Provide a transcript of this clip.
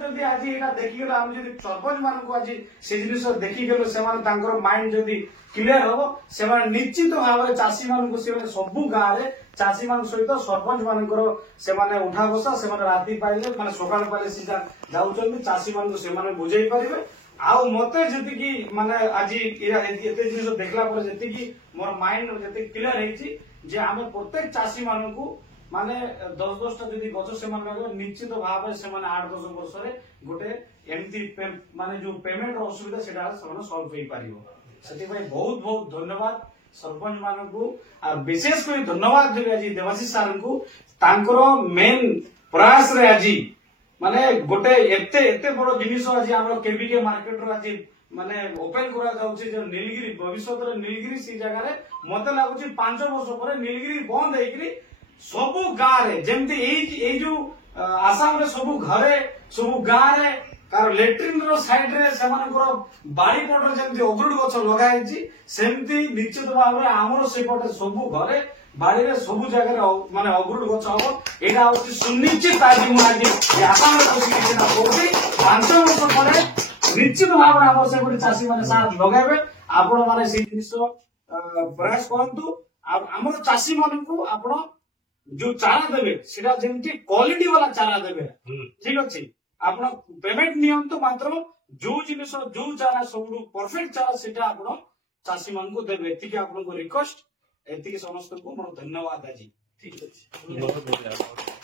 ଯଦି ଆଜି ଏଇଟା ଦେଖିଗଲେ ଆମେ ଯଦି ସରପଞ୍ଚ ମାନଙ୍କୁ ଆଜି ସେ ଜିନିଷ ଦେଖିଗଲେ ସେମାନେ ତାଙ୍କର ମାଇଣ୍ଡ ଯଦି କ୍ଲିୟର ହବ ସେମାନେ ନିଶ୍ଚିତ ଭାବରେ ଚାଷୀ ମାନଙ୍କୁ ସେମାନେ ସବୁ ଗାଁରେ ଚାଷୀ ମାନଙ୍କ ସହିତ ସରପଞ୍ଚ ମାନଙ୍କର ସେମାନେ ଉଠା ବସା ସେମାନେ ରାତି ପାଇଲେ ମାନେ ସକାଳ ପାଇଲେ ସିଧା ଯାଉଛନ୍ତି ଚାଷୀ ମାନଙ୍କୁ ସେମାନେ ବୁଝେଇ ପାରିବେ। ଆଉ ମତେ ଯେତିକି ମାନେ ଆଜି ଏତେ ଜିନିଷ ଦେଖିଲା ପରେ ଯେତିକି ମୋର ମାଇଣ୍ଡ ଯେତିକି କ୍ଲିୟର ହେଇଛି ଯେ ଆମେ ପ୍ରତ୍ୟେକ ଚାଷୀ ମାନଙ୍କୁ ମାନେ 10-10ଟା ଯଦି ଗଛ ସେମାନେ ଲଗାଇବେ ନିଶ୍ଚିତ ଭାବରେ ସେମାନେ 8-10 ବର୍ଷରେ ଗୋଟେ ଏମିତି ମାନେ ଯୋଉ ପେମେଣ୍ଟ ଅସୁବିଧା ସେଟା ସେମାନେ ସଲ୍ଭ ହେଇପାରିବ। ସେଥିପାଇଁ ବହୁତ ବହୁତ ଧନ୍ୟବାଦ ସରପଞ୍ଚ ମାନଙ୍କୁ ଆଉ ବିଶେଷ କରି ଧନ୍ୟବାଦ ଦେବି ଆଜି ଦେବାଶିଷ ସାର୍ଙ୍କୁ ତାଙ୍କର ମେନ୍ ପ୍ରୟାସରେ ଆଜି ମାନେ ଗୋଟେ ଏତେ ଏତେ ବଡ ଜିନିଷ ଆଜି ଆମର କେବିକେ ମାର୍କେଟର ଆଜି ମାନେ ଓପେନ କରାଯାଉଛି ଯେ ନୀଳଗିରି ଭବିଷ୍ୟତରେ ନୀଳଗିରି ସେ ଜାଗାରେ ମତେ ଲାଗୁଛି 5 ବର୍ଷ ପରେ ନୀଳଗିରି ବନ୍ଦ ହେଇକିରି ସବୁ ଗାଁରେ ଯେମିତି ଏଇ ଯୋଉ ଆସାମରେ ସବୁ ଘରେ ସବୁ ଗାଁରେ ତାର ଲେଟ୍ରିନ ର ସାଇଡ ରେ ସେମାନଙ୍କର ବାଡି ପଟରେ ଯେମିତି ଅମୃତ ଗଛ ଲଗା ହେଇଛି ସେମିତି ନିଶ୍ଚିତ ଭାବରେ ଆମର ସେପଟେ ସବୁ ଘରେ ବାଡିରେ ସବୁ ଜାଗାରେ ମାନେ ଅମୃତ ଗଛ ହବ। ଏଇଟା ହଉଛି ସୁନିଶ୍ଚିତ ଆଜି ମୁଁ ଆଜି ଆସାମରେ ବସିକି ସେଟା କହୁଛି 5 ବର୍ଷ ପରେ ନିଶ୍ଚିତ ଭାବରେ ଆମର ସେପଟେ ଚାଷୀ ମାନେ ସାର ଲଗାଇବେ। ଆପଣ ମାନେ ସେଇ ଜିନିଷ ପ୍ରୟାସ କରନ୍ତୁ ଆଉ ଆମର ଚାଷୀ ମାନଙ୍କୁ ଆପଣ जो चारा देवे सेटा जेमती क्वालिटी वाला चारा देवे ठीक अच्छे आपण पेमेंट नियंतु मात्र जो जिनिस जो चारा सब परफेक्ट चारा सेटा आपण चाषी मान को देवे एतिके आपण को रिक्वेस्ट एतिके समस्त को मोर धन्यवाद आज ठीक अच्छे।